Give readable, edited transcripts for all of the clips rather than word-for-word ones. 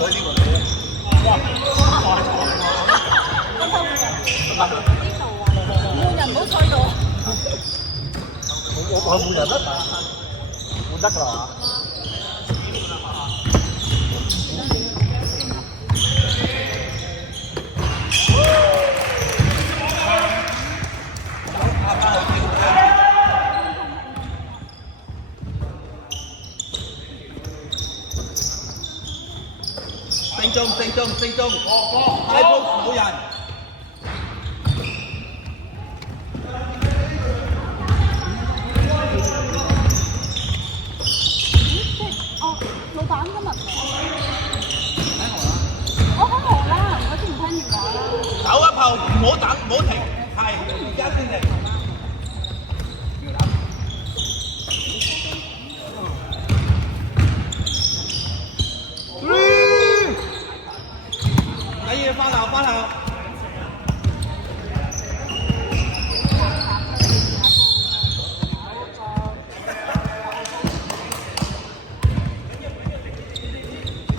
所以呢個你哇快咗呢度啊，冇人唔好吹到。我冇人得，換得㗎啦。正中，大波冇人。哦，老闆今日我喺荷蘭，我先唔聽電話啦。走一炮，唔好等，唔好停，係而家先停。翻後。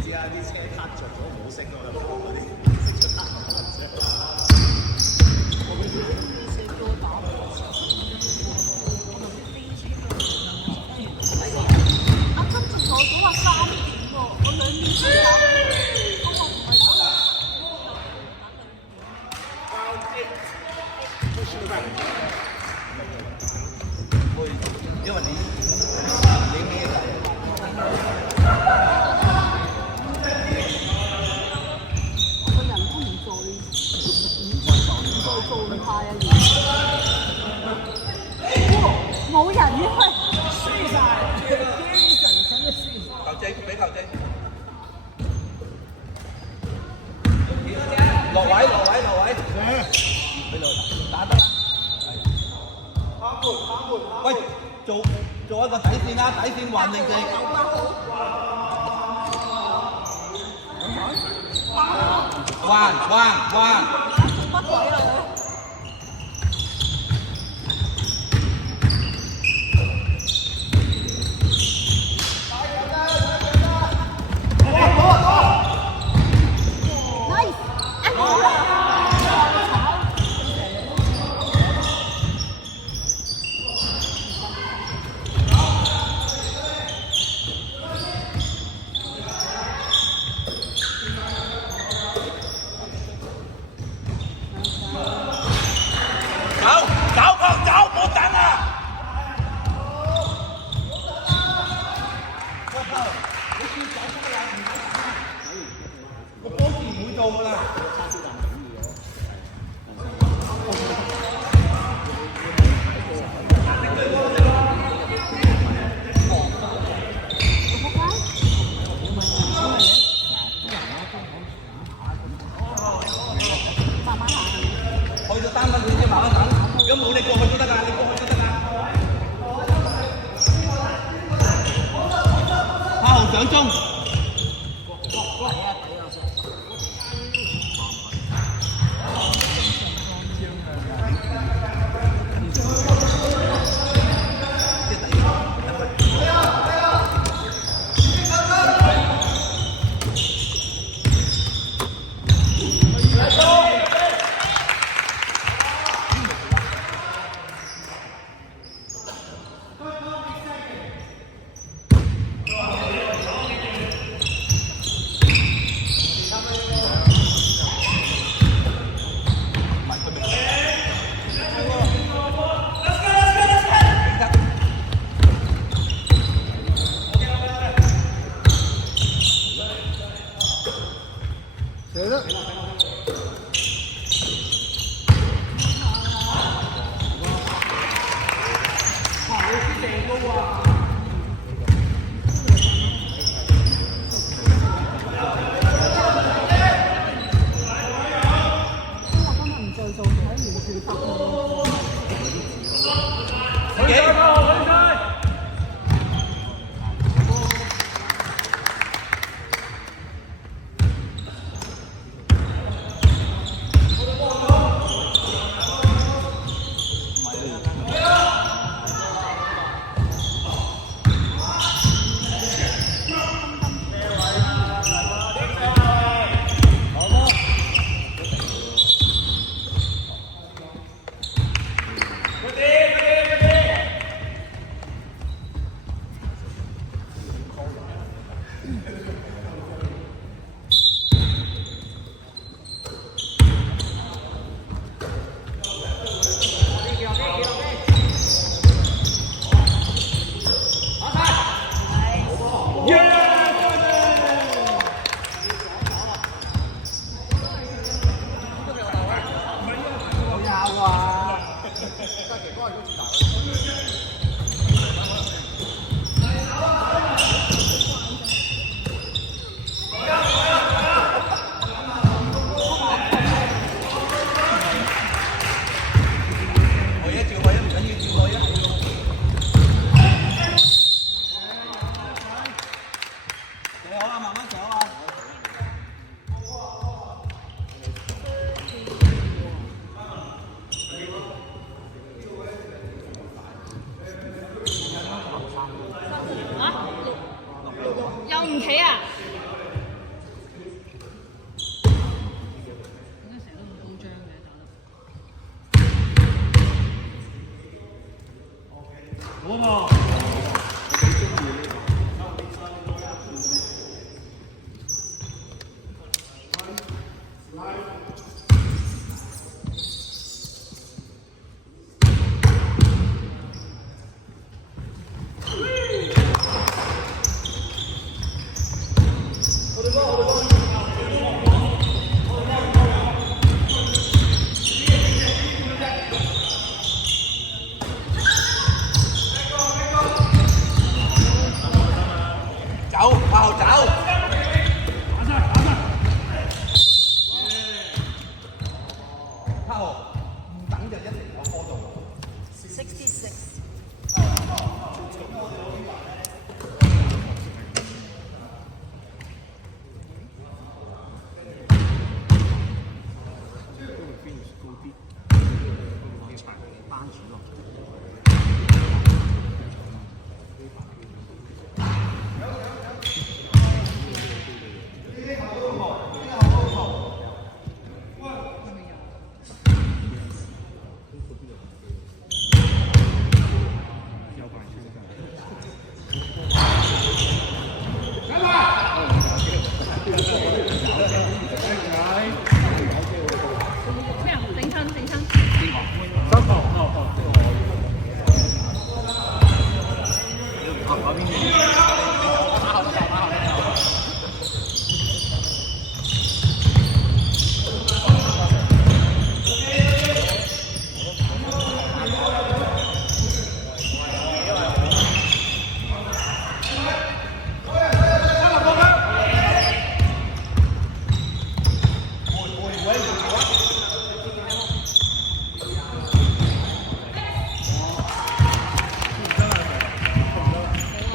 知啊，啲車卡着咗冇升我就跑嗰啲，出卡阿金仲同我講話3點喎，我2點先跑。因為你咩嚟？我個人都唔再狀態啊！冇人因為輸晒，球證俾球證，落位，俾落打得啦。喂，做一個底線啦，底線還定地。彎。乜鬼啊2中。又唔企啊？走，炮走。炮唔等就一定有波動。66。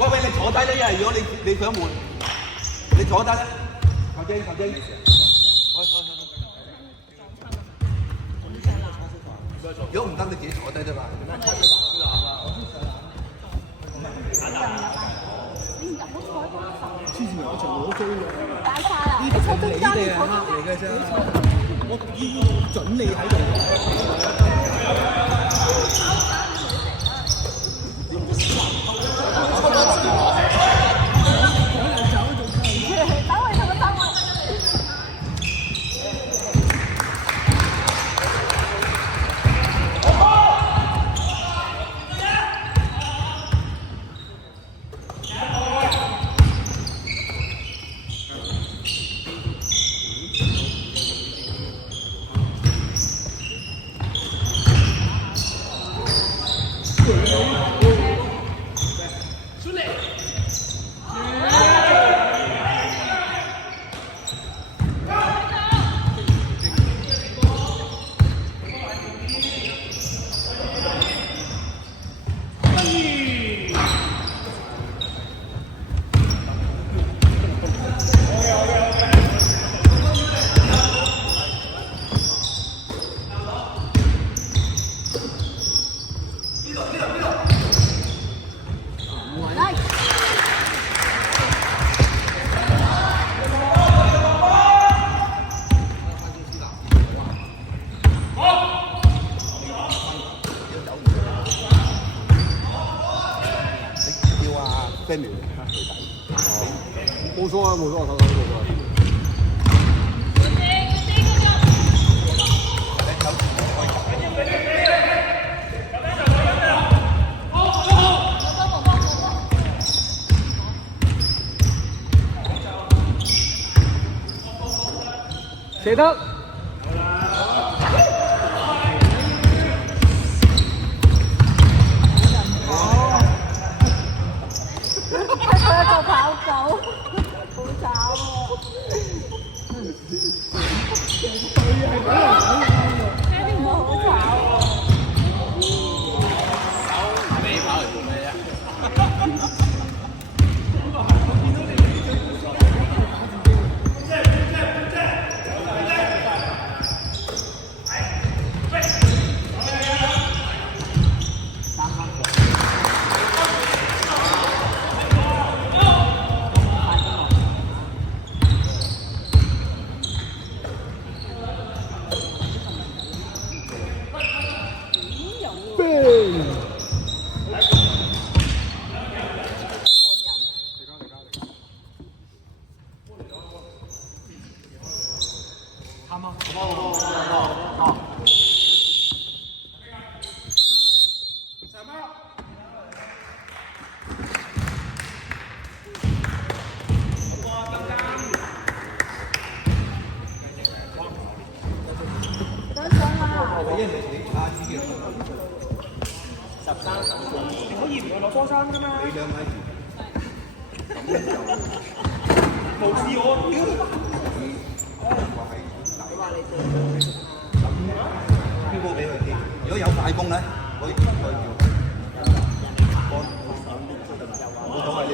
喂，你坐低咧，因為如果你想換，你坐低咧，球證，如果唔得，你自己坐低得啦。你唔好坐嗰之前有場我追嘅，大晒啦！你坐中間，你坐中間。嚟嘅啫，我要準你喺度。跟住冇所謂，冇所謂，冇所謂。射得。一個跑狗，好慘喎！呢啲唔好慘喎！你跑嚟做咩啫？如果有快攻咧，可以叫。我講係你。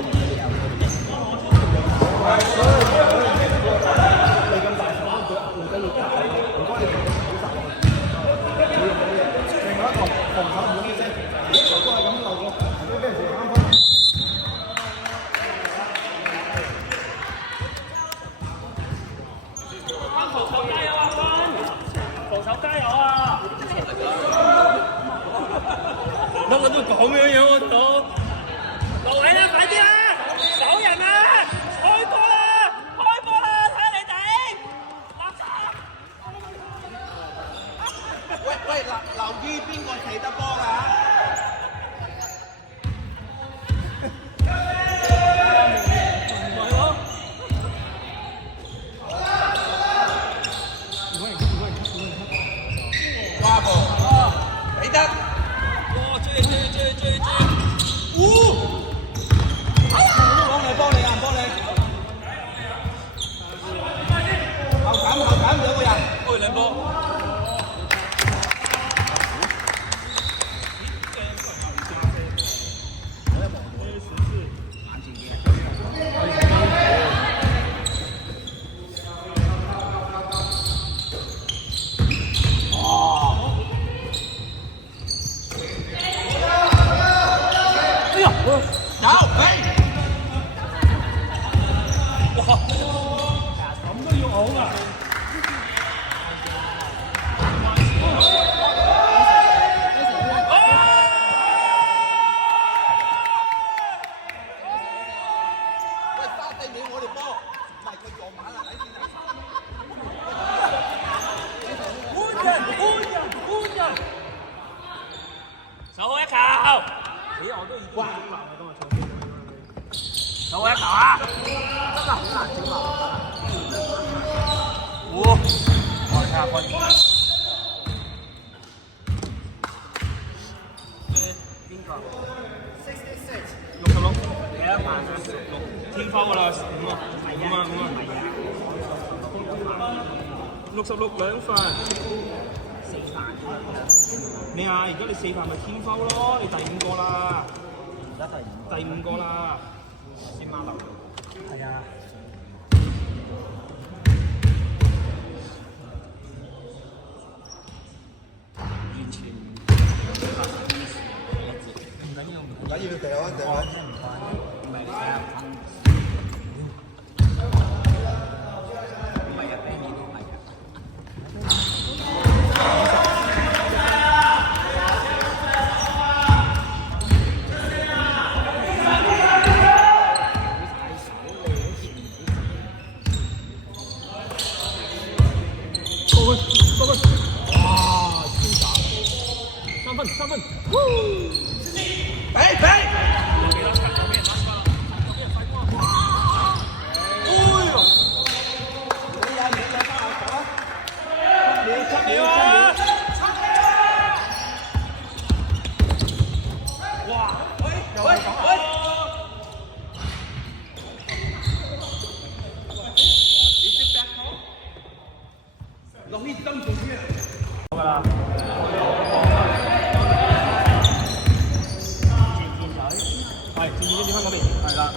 乜我都咁樣我都落位啦，快啲啦，走人啦，開波啦，開波啦，睇下你哋，垃圾！喂，留意邊個企得波㗎？瓜步，彼得。幫你啊！幫你。後減兩個人。開兩波。守好一球。咦，我都已經好難啊，今日守好一球啊！真係好難整埋。我睇下分。邊個？66。幾多萬啊？6天方㗎啦，5啊，5啊，66兩份。咩啊？而家你4份咪天摟咯，你第5個啦。而家第5個啦。先孖流。係啊。完全唔緊要，唔緊要，掉啊掉啊。唔係你睇下。唔係啊 ，Benny 都係啊。3分，比！先轉翻嗰邊。係啦。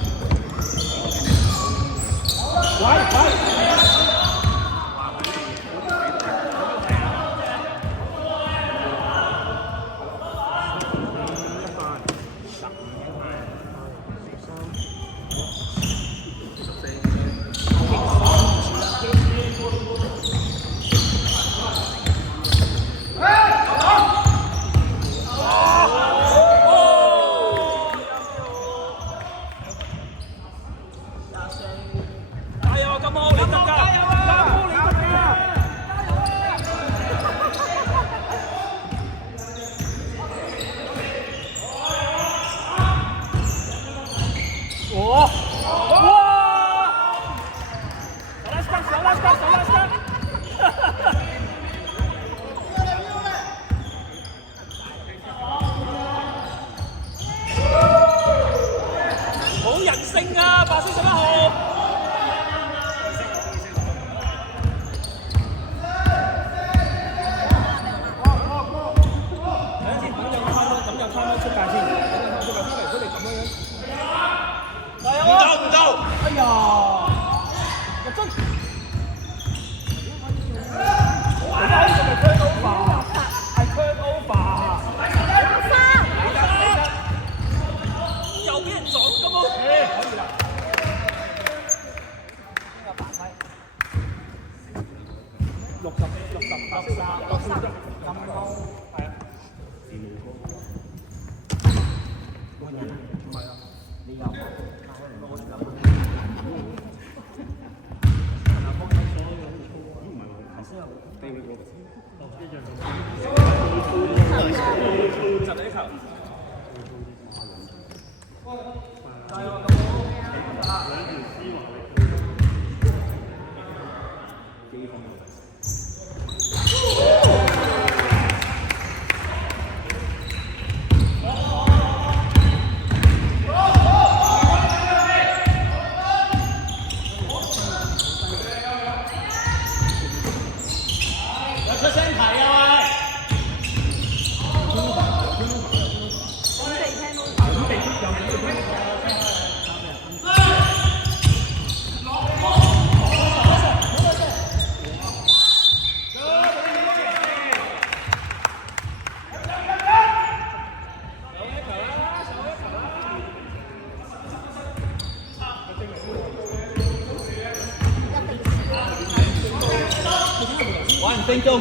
分鐘。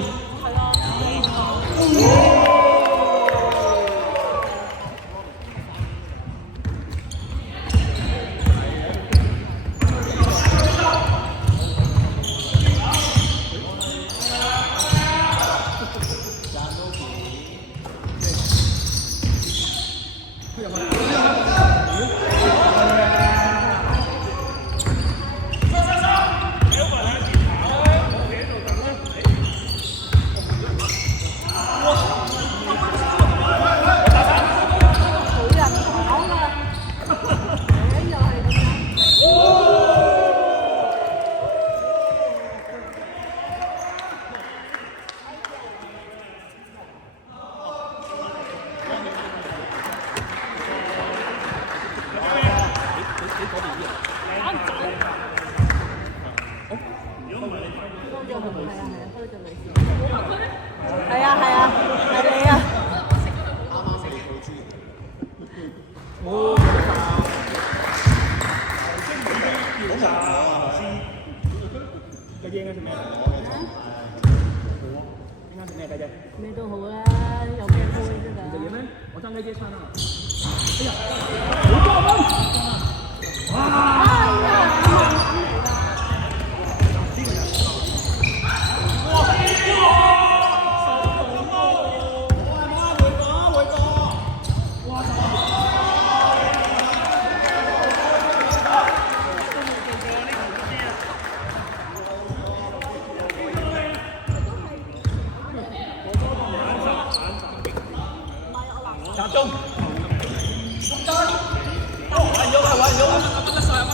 咩都好啦，有咩杯啫㗎？食嘢咩？我爭雞姐餐啊！哎呀，好多分！集中，玩咗啦，玩咗啦，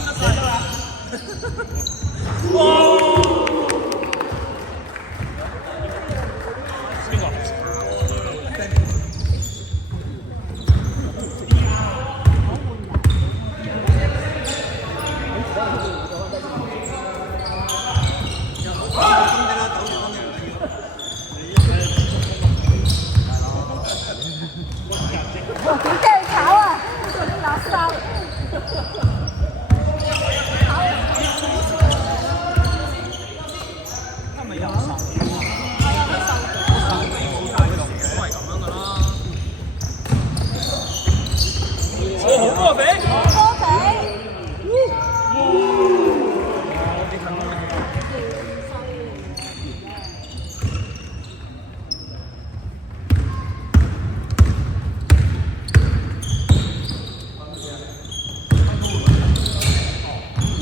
今日又瘦，我好波比，波比。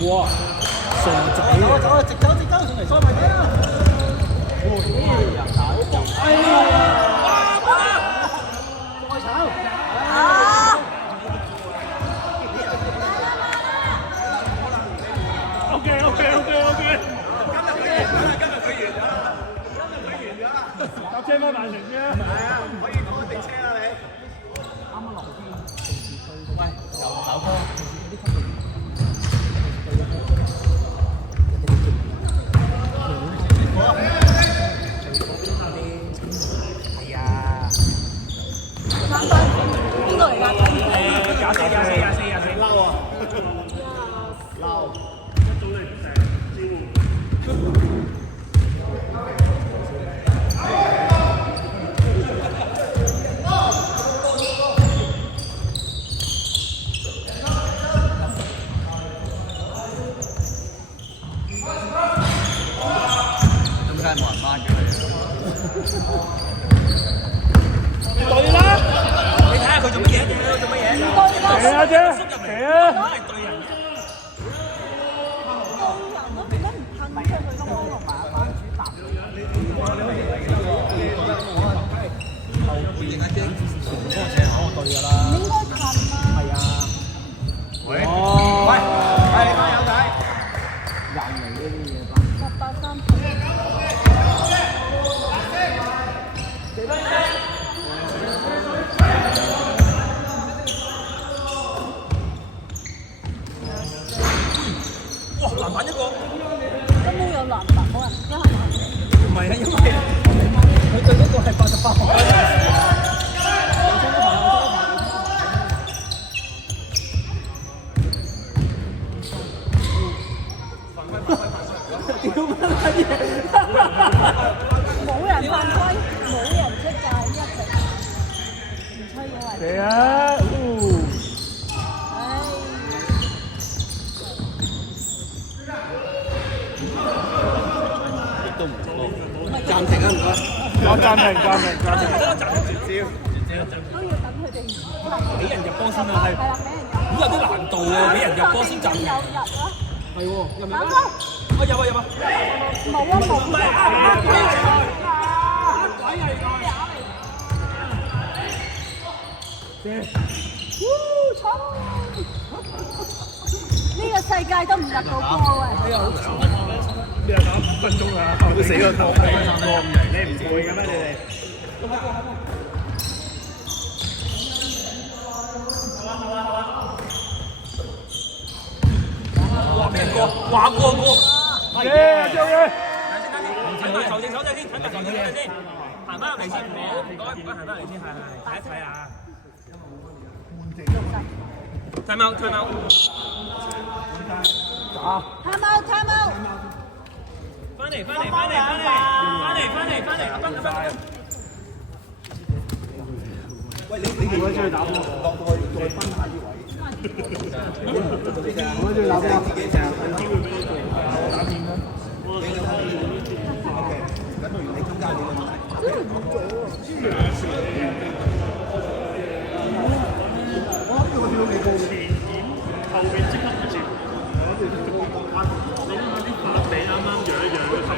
哇！傻仔，走啊！直走上嚟，再埋啲啊！哎呀！再炒！啊 OK，搭車翻曼城啫。係啊，唔可以講定車啦你。啱啱落天，喂，又考科，係啊，三分，邊度嚟㗎？24嬲啊！嬲。點解冇人掹嘅佢？對啦，你睇下佢做乜嘢？做乜嘢？射啊啫，射啊！都係對人嘅。對人咯，點解唔噴出去咯？同埋班主答。回應阿晶，嗰個射口我對㗎啦。唔應該噴啊！係啊，喂，係班友仔，人嚟呢啲嘢吧。18、3。哇！籃板一個，都冇有籃板，冇人一係唔係啊，因為佢對嗰個係88號。屌乜嘢？冇人犯規，冇人出界，一直唔吹嘅係。射啊！唉，都唔錯。暫停啊，唔該。我暫停。都要等佢哋俾人入波先啊，係。係啦，俾人入。咁有啲難度喎，俾人入波先暫停。有入啦。係喎，入唔入？打波。啊入啊！冇啊冇啊！呢個世界都唔入到波啊！你又打5分鐘啊？都死咗頭，你唔攰嘅咩？你哋？哇！俾人過，哇過！耶！張宇，睇埋頭正手勢先，睇埋頭正手勢先，行翻入嚟先，唔該，行翻嚟先，係，睇一睇啊！time out，翻嚟，喂，你哋出去打波，落到去再分下啲位。我最打波。自己成日打片啦。OK，咁不如你中間你問題。後面即刻唔接，你諗下啲法比啱啱樣一樣嘅頭。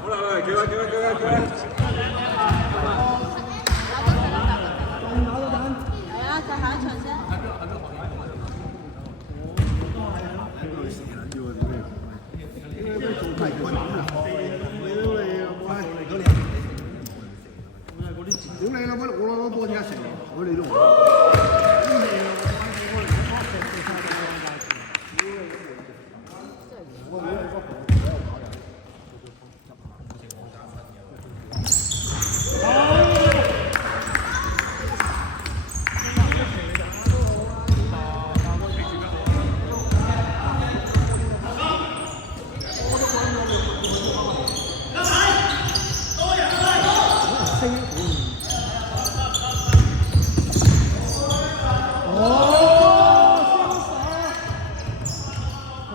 好啦，喂，叫啊！係啊，就下一場先。屌你老母！我攞波點解成我哋都唔〜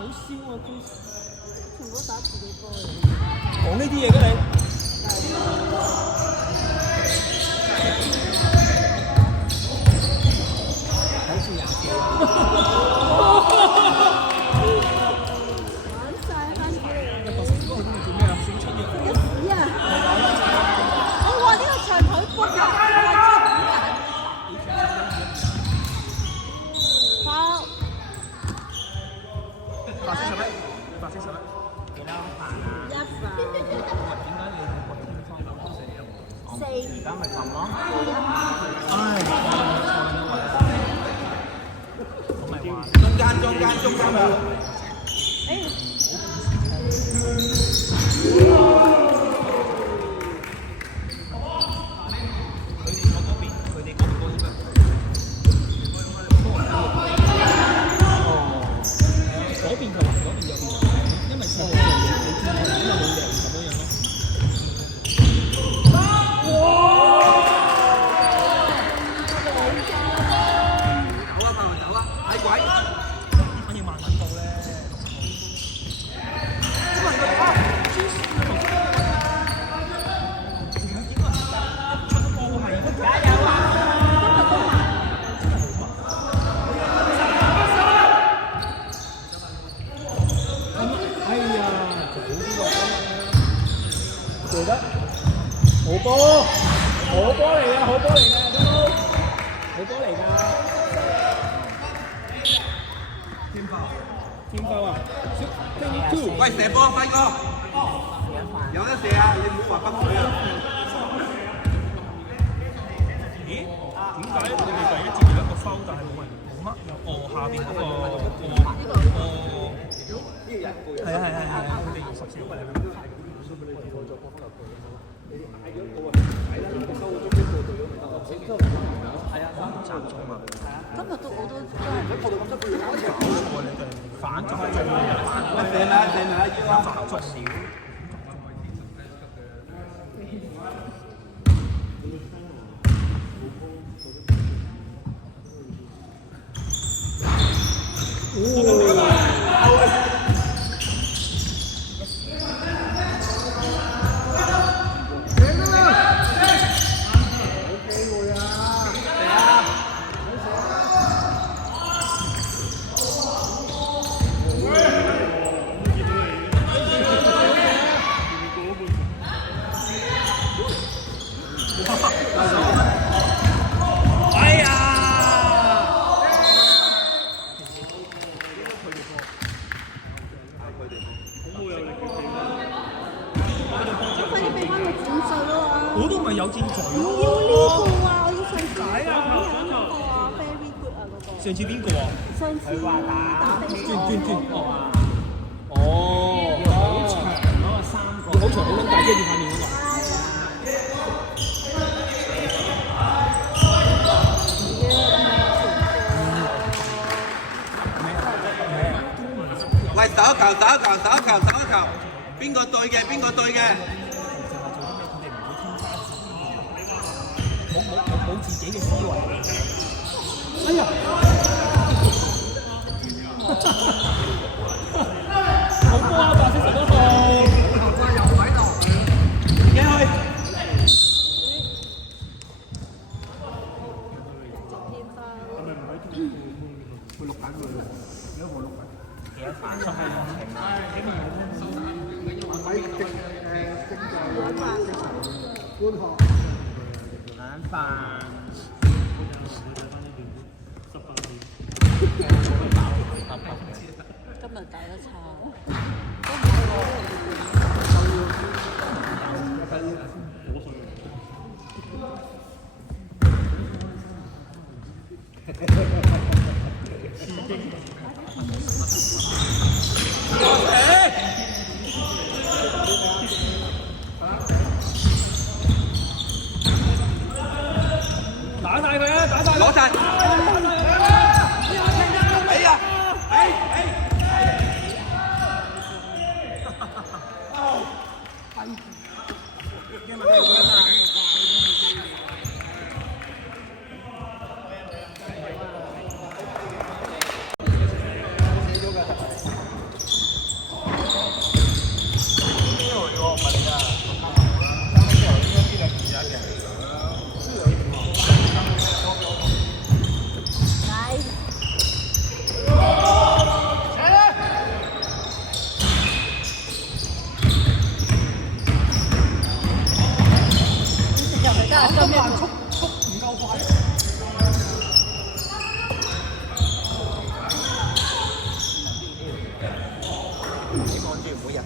好燒啊！佢全部打自己波嚟。講呢啲嘢嘅你。好似廿幾。玩晒翻幾嚟。嗰個今日做咩啊？小出嘢。一屎啊！我話呢個長腿波嘅，好。141，141。幾多飯啊？一份。點解你個天方都死啊？四。而家咪咁咯。唉，我咪話中間啊！嗰邊就話嗰邊有邊，因為錯嘅你知啦，因為冇理由咁樣樣咯。走啊！睇鬼！反應慢慢到咧。哎呀，做得好波，好波嚟㗎，好波嚟㗎，都好波嚟㗎。天炮啊！22。喂，射波，輝哥，有得射啊！你唔好話北水啊！咦？點解你哋第一節有一個收，但係冇乜？下邊嗰個係啊！佢哋14個嚟㗎。今日都好多都係。反就係中射啦！要啊！作少。哎呀！快啲俾翻個戰術咯啊！我都唔係有戰術唔要呢個啊！我要上次啊！嗰個啊，very good 啊嗰個。上次邊個啊？上次打轉哦，好長嗰個3個，好長好撚大，遮住塊面嗰個。喂，手一球，邊個對嘅？冇自己嘅思維。哎呀！好波啊！白色11號。贏去。會錄緊佢喎，而家冇錄緊。幾多飯？就係行情啊！兩飯。今日打得差。打晒佢啊！打晒攞晒。哎呀！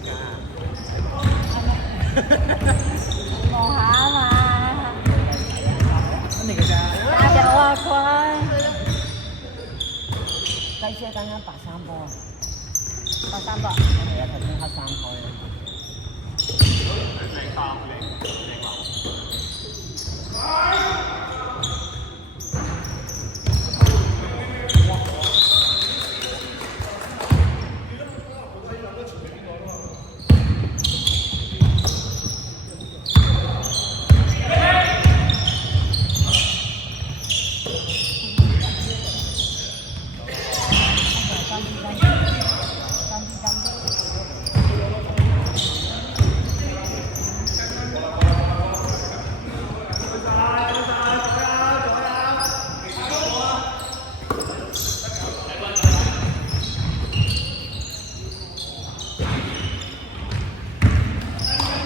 㗎。望下啊嘛，乜嚟㗎咋？加油啊佢！雞姐等緊白衫波，白衫波。係啊，頭先黑衫波。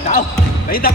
搞，俾得。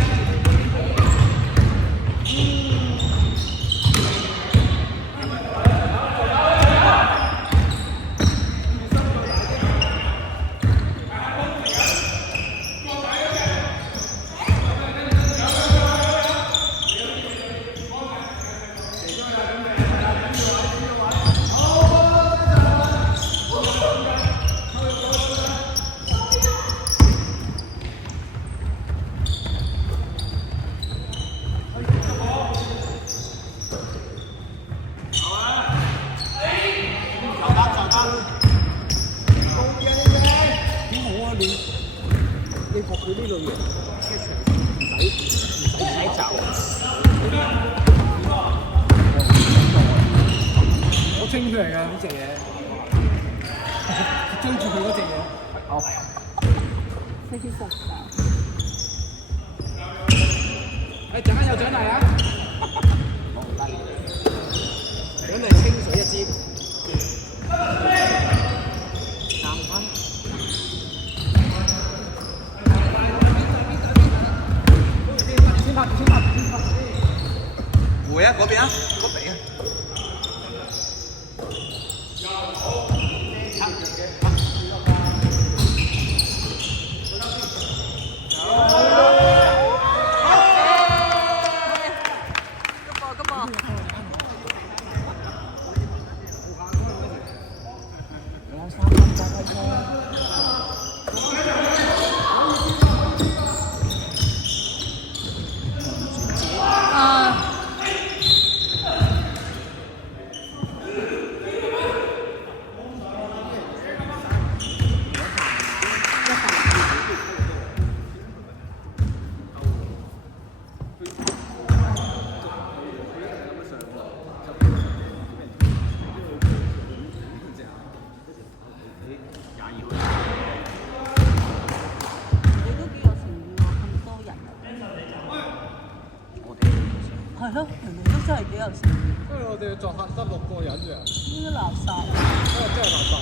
你學佢呢類型，唔使走。我蒸出嚟㗎呢隻嘢，追住佢嗰隻嘢。哦。飛機實㗎。誒，陣間有獎勵啊！獎勵清水一支。回啊，嗰邊啊，嗰邊啊。係咯，人哋都真係幾有誠意。因為我哋作客得6個人咋。呢啲垃圾。真係垃圾。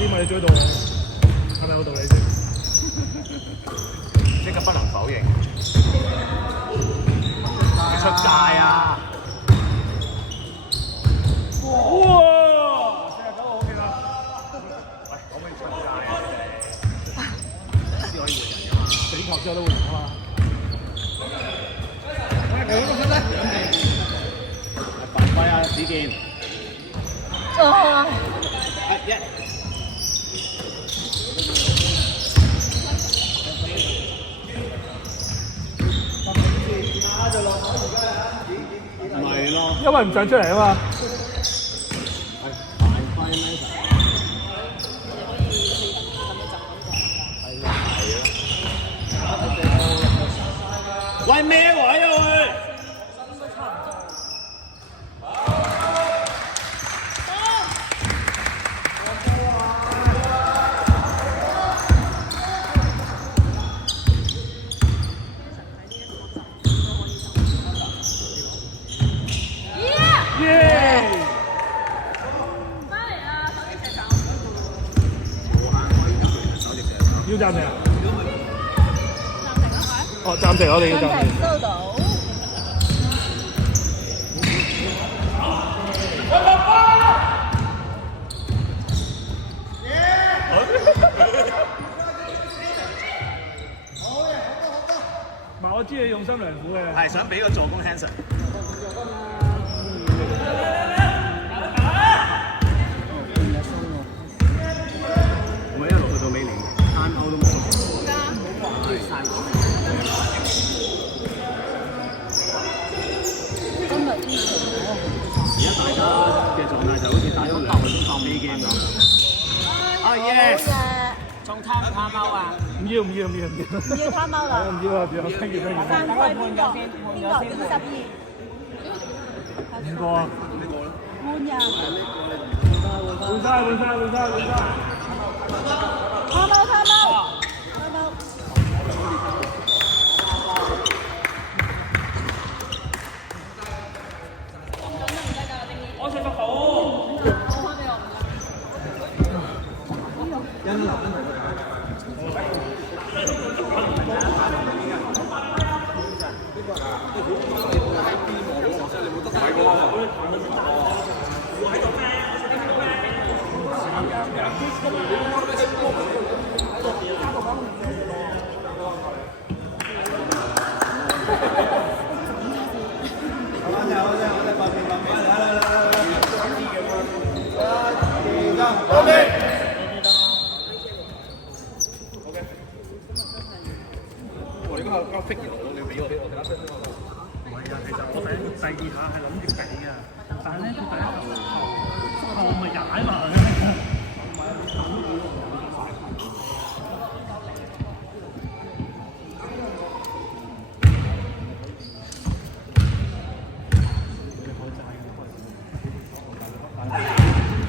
添嘛，你追到我，係咪有道理先？即刻不能否認。出界啊！哇！49號 OK 啦。喂，可唔可以出界啊？你先可以換人㗎嘛。死球之後都會贏啊嘛。發揮啊，子健！咪咯，因為唔想出嚟啊嘛。喂咩位啊喂？要暫停啊！哦，暫停，我哋要暫停。收到。唔係，我知你用心良苦嘅。係想俾個助攻 Hanson。我一路去到尾連單歐都冇。今日呢而家大家嘅狀態就好似打咗2個鐘當飛機咁。啊 yes！ 仲貪唔貪貓啊？唔要，唔要貪貓啦。唔要啊！唔要，跟住。犯規邊個？52。邊個啊？換人。換晒。貪貓。我食得好。第二下係諗住俾嘅，但係咧佢第一球咪踩埋。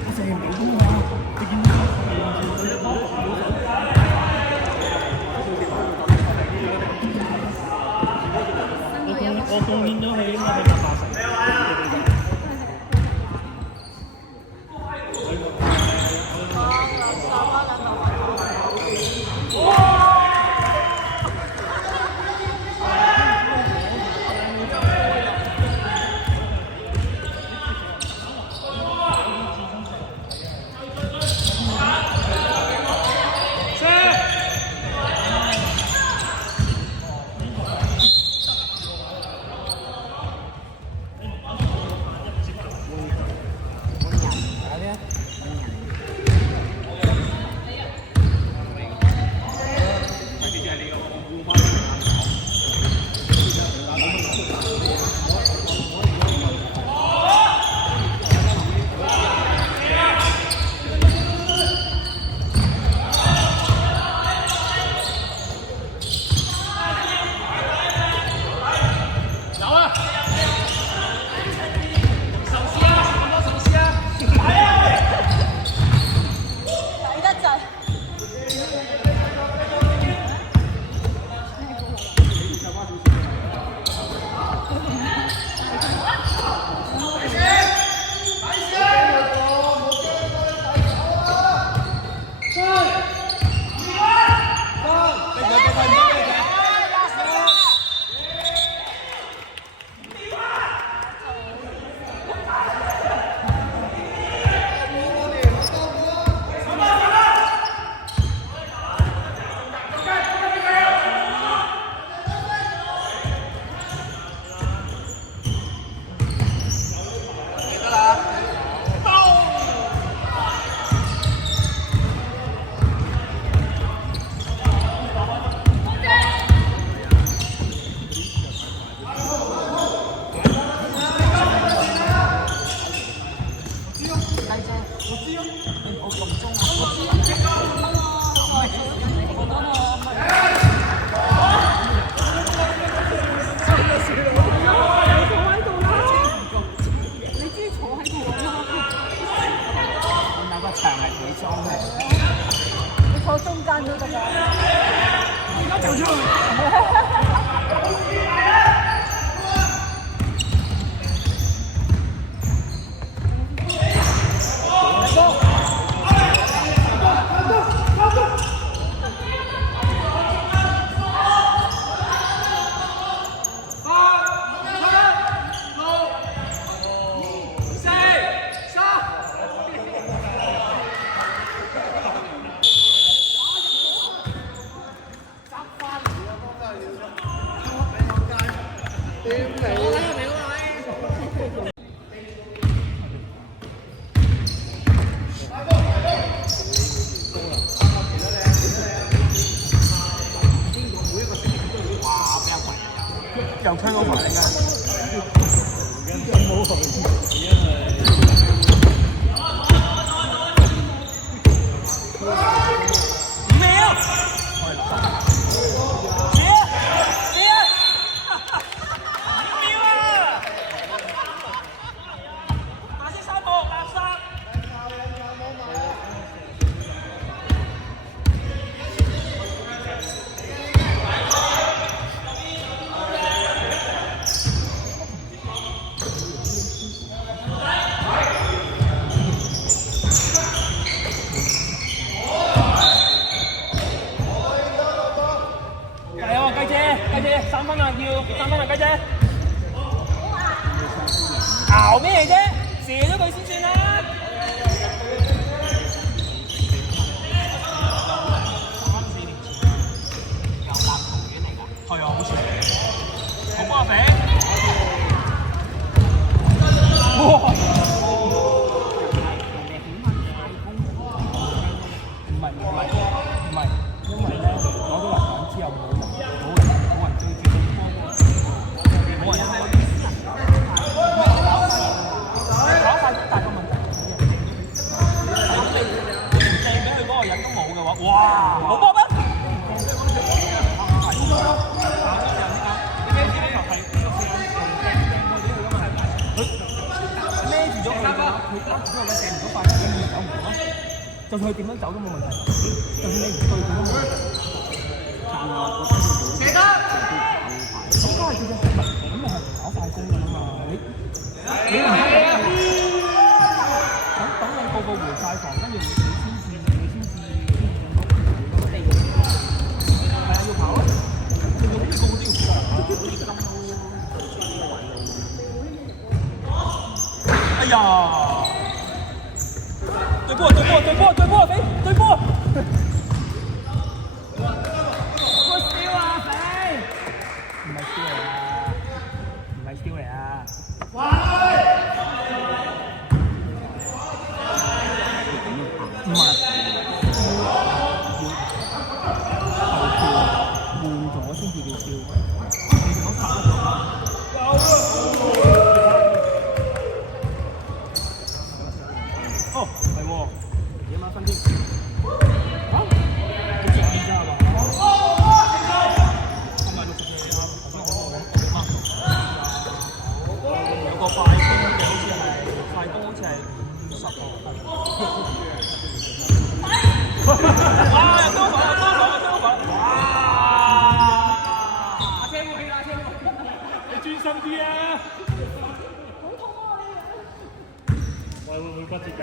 我成日俾㗎嘛，你見到你坐中間都得㗎。而家就出去。又推我埋嚟㗎。3分啊，要3分啊，雞姐！熬咩嚟啫？射咗佢先算啦！係啊，好似好波啊肥！哇！唔係，因為咧攞到籃板之後冇人追住個波，冇人跑快啲，但係個問題掟俾佢嗰個人都冇嘅話，哇！冇波咩？就算佢點樣走都冇問題，就算你唔對佢都冇問題。射得！咁都係叫做咁咪係跑快攻㗎嘛？你唔係等你個回晒房，跟住你先至係啊，要跑啊！你個個都要跑。哎呀！對波，肥！我笑啊，肥！唔係笑嚟啊！哇！唔係，換咗先至叫笑。哦，係喎，點啊分啲？嚇？你知唔知啊？今日64啊，頭先我有個快攻嘅，好似係快攻，好似係50喎。哇！又多咗！哇！阿車冇俾阿車，你專心啲啊！喂，會唔會骨折㗎？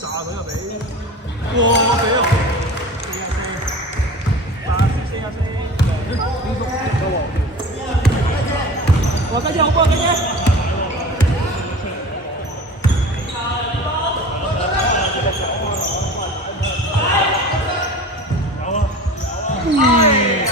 炸佢入嚟！哇！俾啊！44！哇！雞姐好波，雞姐！有啊！哎呀！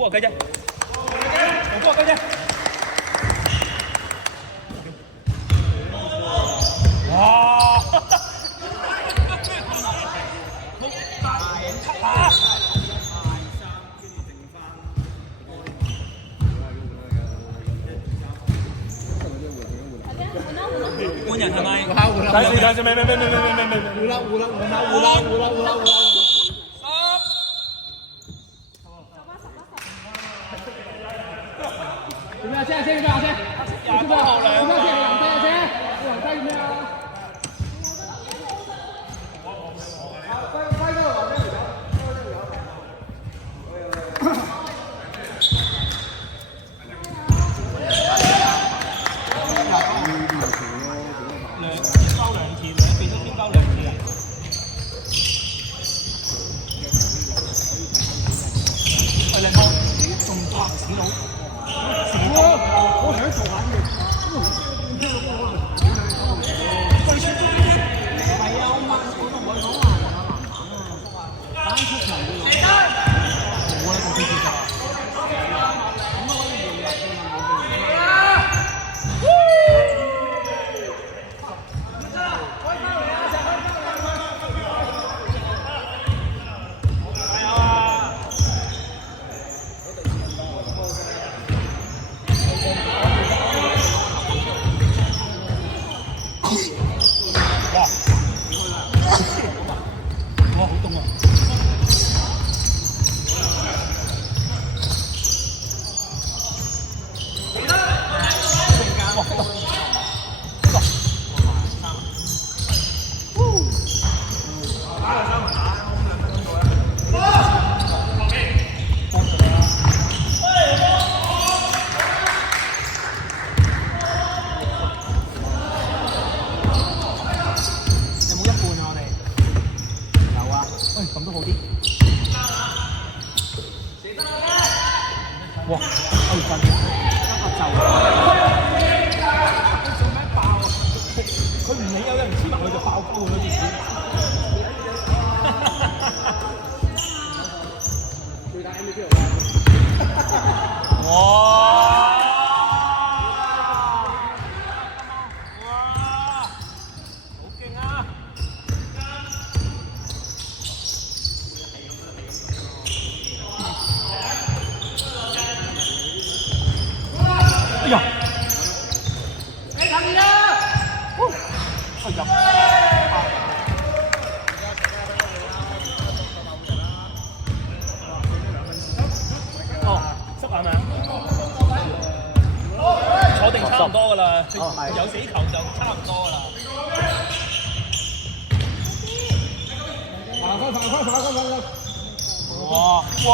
波雞啫，冇波雞啫。哇！換人係咪？睇先，未。點啊？先，廿個後兩。點啊？咁都好啲。哇！分得就做咩爆啊？佢唔理有人黐埋佢就爆高咗啲錢。最大 MVP 哇！哎呀！你睇住啦！哎呀！哦，濕係咪？坐定差唔多㗎啦，有死球就差唔多㗎啦。哇！哇！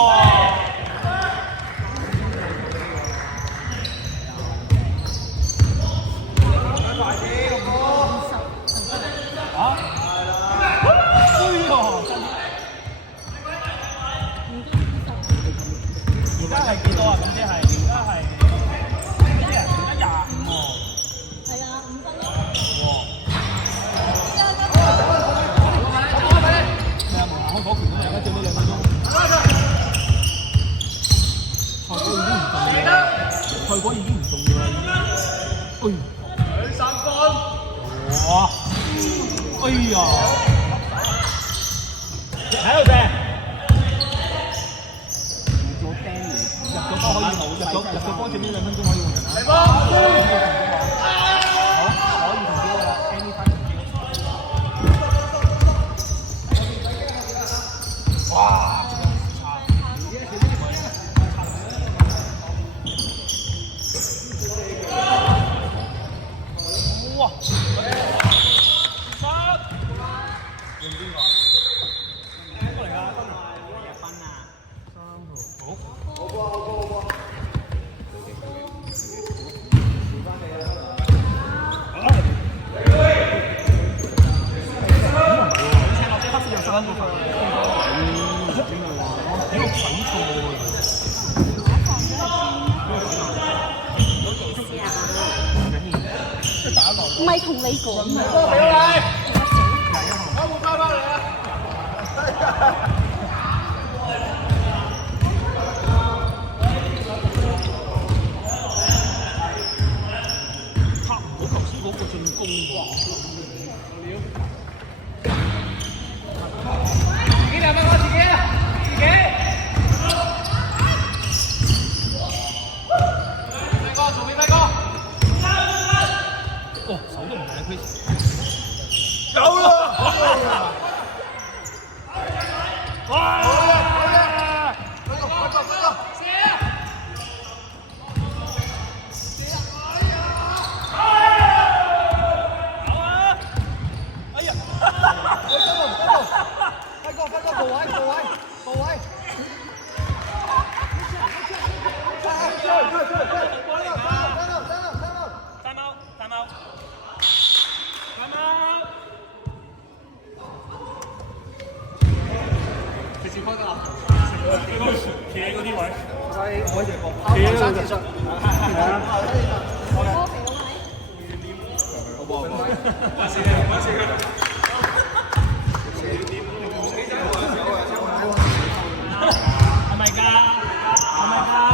而家係幾多啊？咁即係而家係啲人而家25喎。係啊，5分咯。咩啊？開火權咁而家剩咗2分鐘。賽果已經唔重要啦。3分。哇！哎呀！喺度射。入咗波可以冇，入咗波最尾2分鐘可以換人啊！嚟波！好，可以同機啦 ，anytime 同機。哇！哇！用邊個？邊個嚟㗎？分啊！3號。好。唔係同你講啊！我冇翻嚟啊！企嗰啲位，係咪㗎？係咪㗎？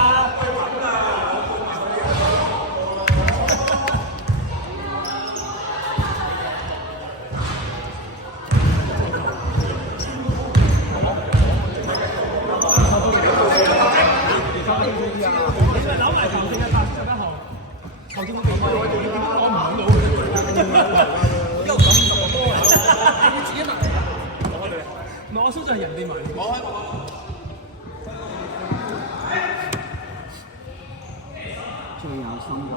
我相信係人哋買。仲有心咗。